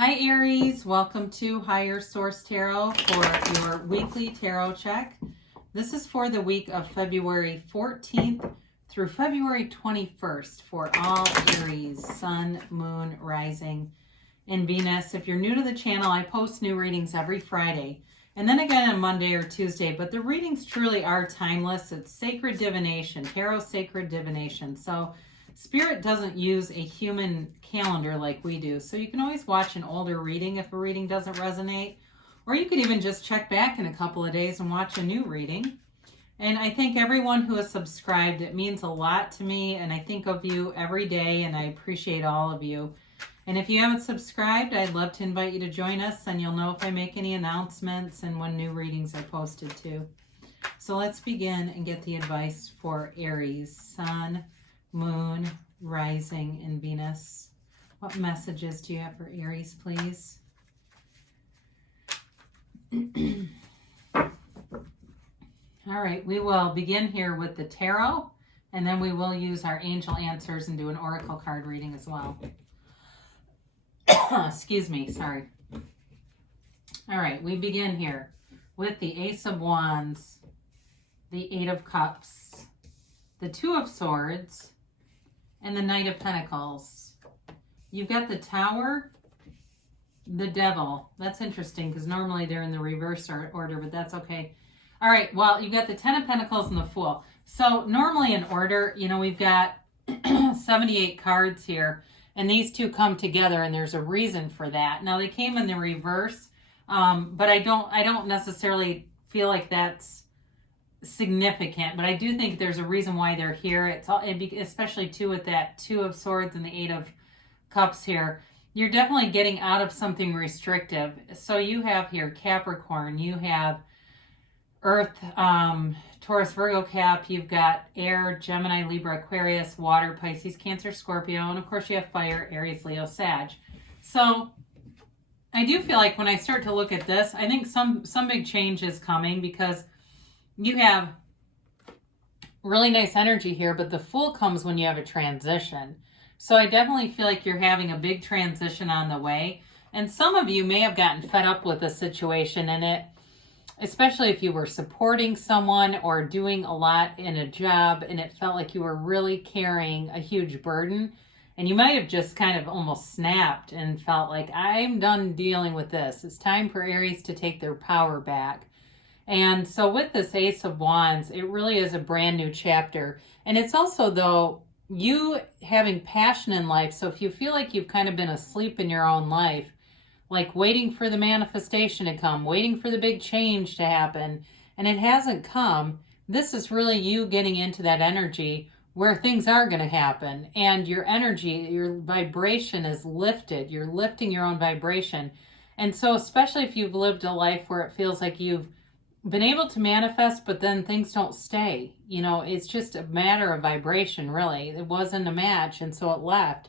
Hi Aries, welcome to Higher Source Tarot for your weekly tarot check. This is for the week of February 14th through February 21st for all Aries, Sun, Moon, Rising, and Venus. If you're new to the channel, I post new readings every Friday and then again on Monday or Tuesday, but the readings truly are timeless. It's sacred divination, tarot sacred divination. So Spirit doesn't use a human calendar like we do, so you can always watch an older reading if a reading doesn't resonate, or you could even just check back in a couple of days and watch a new reading. And I thank everyone who has subscribed. It means a lot to me, and I think of you every day, and I appreciate all of you. And if you haven't subscribed, I'd love to invite you to join us, and you'll know if I make any announcements and when new readings are posted too. So let's begin and get the advice for Aries, Sun, Moon, Rising, and Venus. What messages do you have for Aries, please? All right, we will begin here with the tarot, and then we will use our angel answers and do an oracle card reading as well. Excuse me, sorry. All right, we begin here with the Ace of Wands, the Eight of Cups, the Two of Swords, and the Knight of Pentacles. You've got the Tower, the Devil. That's interesting because normally they're in the reverse order, but that's okay. All right, well, you've got the Ten of Pentacles and the Fool. So normally in order, we've got 78 cards here, and these two come together, and there's a reason for that. Now, they came in the reverse, but I don't necessarily feel like that's significant, but I do think there's a reason why they're here. It's all, especially too with that Two of Swords and the Eight of Cups here. You're definitely getting out of something restrictive. So you have here Capricorn, you have Earth, Taurus, Virgo, Cap, you've got Air, Gemini, Libra, Aquarius, Water, Pisces, Cancer, Scorpio, and of course you have Fire, Aries, Leo, Sag. So I do feel like when I start to look at this, I think some big change is coming because you have really nice energy here, but the Fool comes when you have a transition. So I definitely feel like you're having a big transition on the way. And some of you may have gotten fed up with the situation in it, especially if you were supporting someone or doing a lot in a job and it felt like you were really carrying a huge burden. And you might have just kind of almost snapped and felt like, I'm done dealing with this. It's time for Aries to take their power back. And so with this Ace of Wands, it really is a brand new chapter. And it's also, though, you having passion in life. So if you feel like you've kind of been asleep in your own life, like waiting for the manifestation to come, waiting for the big change to happen, and it hasn't come, this is really you getting into that energy where things are going to happen. And your energy, your vibration is lifted. You're lifting your own vibration. And so especially if you've lived a life where it feels like you've been able to manifest, but then things don't stay. It's just a matter of vibration, really. It wasn't a match, and so it left.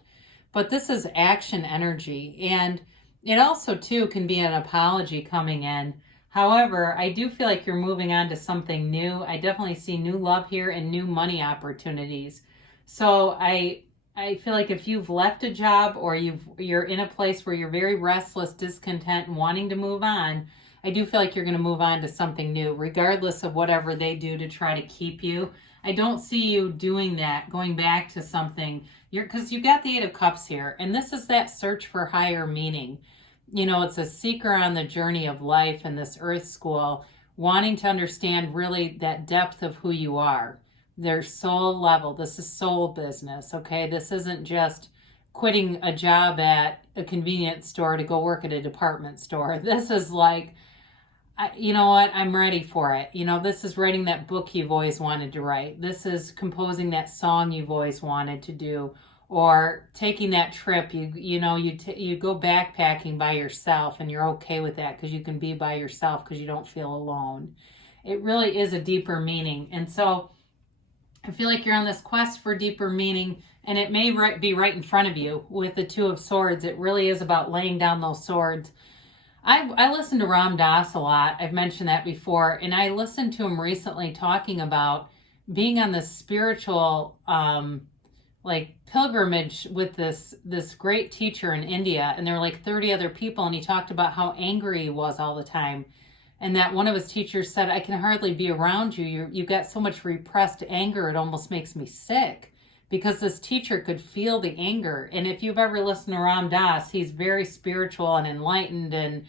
But this is action energy, and it also, too, can be an apology coming in. However, I do feel like you're moving on to something new. I definitely see new love here and new money opportunities. So I feel like if you've left a job or you're in a place where you're very restless, discontent, and wanting to move on, I do feel like you're going to move on to something new, regardless of whatever they do to try to keep you. I don't see you doing that, going back to something. Because you got the Eight of Cups here, and this is that search for higher meaning. It's a seeker on the journey of life in this earth school, wanting to understand really that depth of who you are. Their soul level. This is soul business, okay? This isn't just quitting a job at a convenience store to go work at a department store. This is like, you know what, I'm ready for it. This is writing that book you've always wanted to write. This is composing that song you've always wanted to do, or taking that trip. You go backpacking by yourself, and you're okay with that because you can be by yourself because you don't feel alone. It really is a deeper meaning. And so I feel like you're on this quest for deeper meaning, and it may be right in front of you with the Two of Swords. It really is about laying down those swords. I listen to Ram Dass a lot. I've mentioned that before. And I listened to him recently talking about being on this spiritual like pilgrimage with this great teacher in India, and there were like 30 other people, and he talked about how angry he was all the time, and that one of his teachers said, I can hardly be around you. You've got so much repressed anger, it almost makes me sick, because this teacher could feel the anger. And if you've ever listened to Ram Dass, he's very spiritual and enlightened, and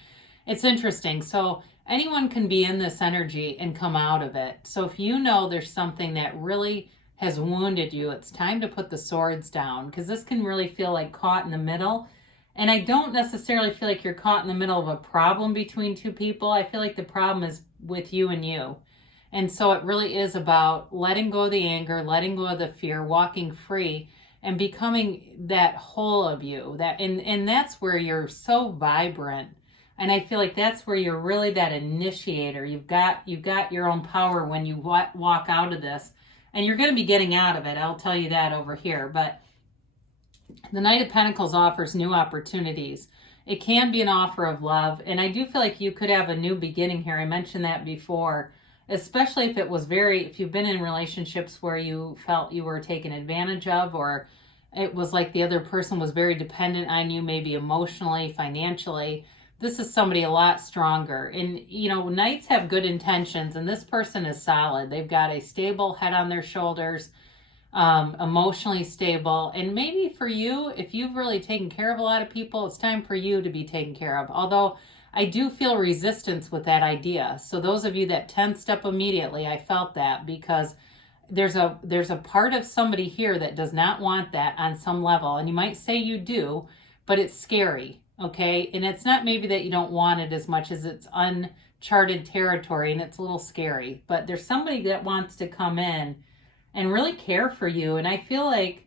it's interesting. So anyone can be in this energy and come out of it. So if you know there's something that really has wounded you, it's time to put the swords down, because this can really feel like caught in the middle. And I don't necessarily feel like you're caught in the middle of a problem between two people. I feel like the problem is with you and you. And so it really is about letting go of the anger, letting go of the fear, walking free, and becoming that whole of you. And that's where you're so vibrant. And I feel like that's where you're really that initiator. You've got your own power when you walk out of this. And you're going to be getting out of it. I'll tell you that over here. But the Knight of Pentacles offers new opportunities. It can be an offer of love. And I do feel like you could have a new beginning here. I mentioned that before. Especially if you've been in relationships where you felt you were taken advantage of, or it was like the other person was very dependent on you, maybe emotionally, financially. This is somebody a lot stronger. And, Knights have good intentions, and this person is solid. They've got a stable head on their shoulders, emotionally stable. And maybe for you, if you've really taken care of a lot of people, it's time for you to be taken care of. Although I do feel resistance with that idea. So those of you that 10th up immediately, I felt that, because there's a part of somebody here that does not want that on some level. And you might say you do, but it's scary. Okay, and it's not maybe that you don't want it as much as it's uncharted territory and it's a little scary. But there's somebody that wants to come in and really care for you. And I feel like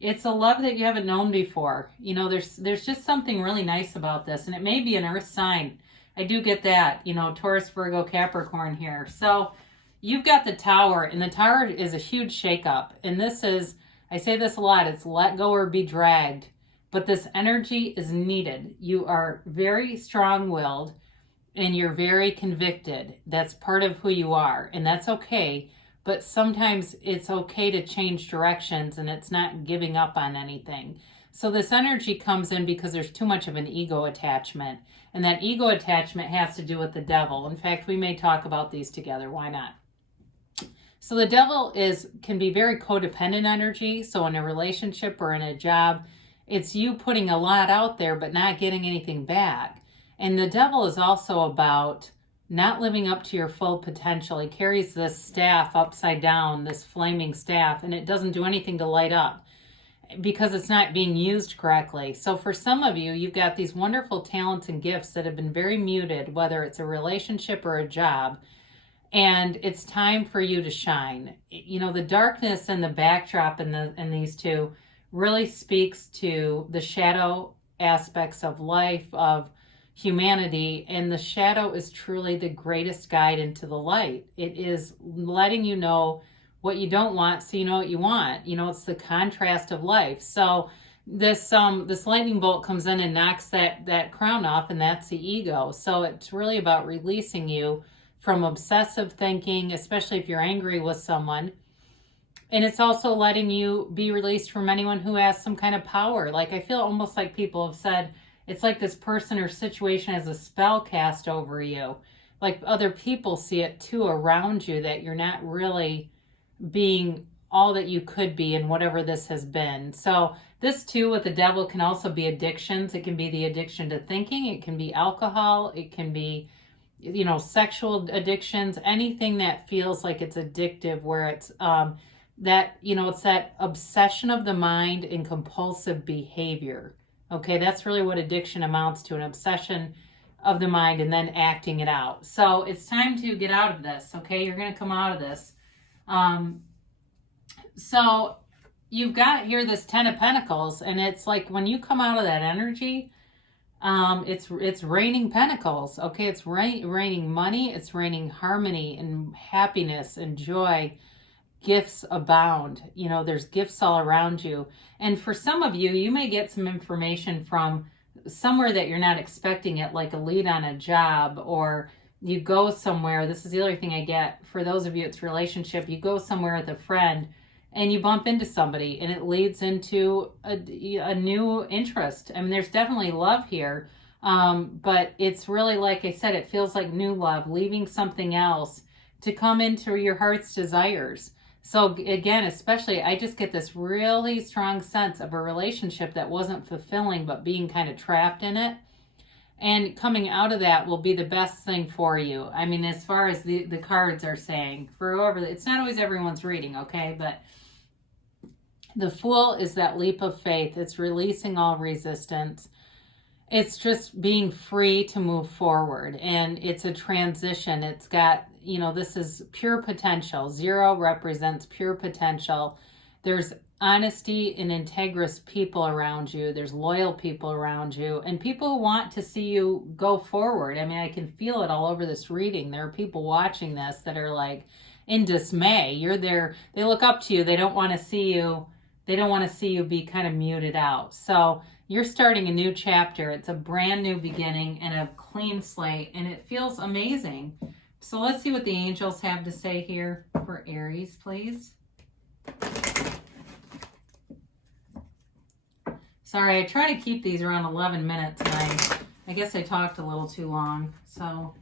it's a love that you haven't known before. There's just something really nice about this. And it may be an earth sign. I do get that, Taurus, Virgo, Capricorn here. So you've got the Tower, and the Tower is a huge shakeup. And this is, I say this a lot, it's let go or be dragged. But this energy is needed. You are very strong-willed and you're very convicted. That's part of who you are, and that's okay. But sometimes it's okay to change directions, and it's not giving up on anything. So this energy comes in because there's too much of an ego attachment. And that ego attachment has to do with the devil. In fact, we may talk about these together. Why not? So the devil can be very codependent energy. So in a relationship or in a job, it's you putting a lot out there but not getting anything back. And the devil is also about not living up to your full potential. He carries this staff upside down, this flaming staff, and it doesn't do anything to light up because it's not being used correctly. So for some of you, you've got these wonderful talents and gifts that have been very muted, whether it's a relationship or a job, and it's time for you to shine. The darkness and the backdrop in these two really speaks to the shadow aspects of life, of humanity, and the shadow is truly the greatest guide into the light. It is letting you know what you don't want so you know what you want. It's the contrast of life. So this lightning bolt comes in and knocks that crown off, and that's the ego. So it's really about releasing you from obsessive thinking, especially if you're angry with someone. And it's also letting you be released from anyone who has some kind of power. Like, I feel almost like people have said, it's like this person or situation has a spell cast over you. Like other people see it too around you, that you're not really being all that you could be in whatever this has been. So this too with the devil can also be addictions. It can be the addiction to thinking. It can be alcohol. It can be, sexual addictions, anything that feels like it's addictive, where it's, it's that obsession of the mind and compulsive behavior. Okay, that's really what addiction amounts to, an obsession of the mind and then acting it out. So it's time to get out of this, okay? You're going to come out of this. So you've got here this 10 of Pentacles, and it's like when you come out of that energy, it's raining pentacles, okay? It's raining money, it's raining harmony and happiness and joy. Gifts abound. There's gifts all around you. And for some of you, you may get some information from somewhere that you're not expecting it, like a lead on a job, or you go somewhere. This is the other thing I get. For those of you, it's relationship. You go somewhere with a friend and you bump into somebody and it leads into a new interest. I mean, there's definitely love here, but it's really, like I said, it feels like new love, leaving something else to come into your heart's desires. So again, especially, I just get this really strong sense of a relationship that wasn't fulfilling, but being kind of trapped in it. And coming out of that will be the best thing for you. I mean, as far as the cards are saying, for whoever, it's not always everyone's reading, okay? But the Fool is that leap of faith. It's releasing all resistance. It's just being free to move forward. And it's a transition. It's got, you know, this is pure potential. 0 represents pure potential. There's honesty and integrous people around you. There's loyal people around you. And people who want to see you go forward. I mean, I can feel it all over this reading. There are people watching this that are like in dismay. You're there. They look up to you. They don't want to see you. They don't want to see you be kind of muted out. So you're starting a new chapter. It's a brand new beginning and a clean slate, and it feels amazing. So let's see what the angels have to say here for Aries, please. Sorry, I try to keep these around 11 minutes, and I guess I talked a little too long. So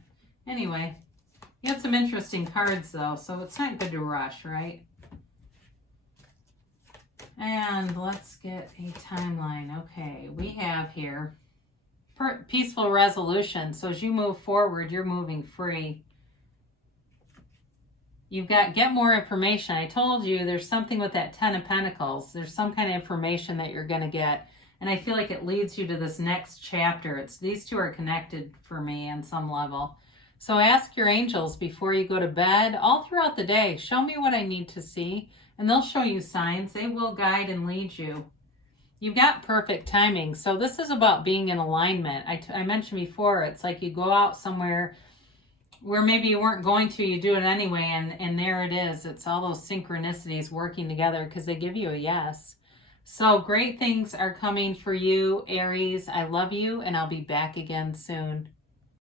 anyway, you had some interesting cards, though, so it's not good to rush, right? And let's get a timeline. Okay, we have here peaceful resolution. So as you move forward, you're moving free. You've got get more information. I told you there's something with that 10 of Pentacles. There's some kind of information that you're going to get. And I feel like it leads you to this next chapter. These two are connected for me on some level. So ask your angels before you go to bed, all throughout the day. Show me what I need to see. And they'll show you signs. They will guide and lead you. You've got perfect timing. So this is about being in alignment. I mentioned before, it's like you go out somewhere where maybe you weren't going to, you do it anyway, and there it is. It's all those synchronicities working together because they give you a yes. So great things are coming for you, Aries. I love you, and I'll be back again soon.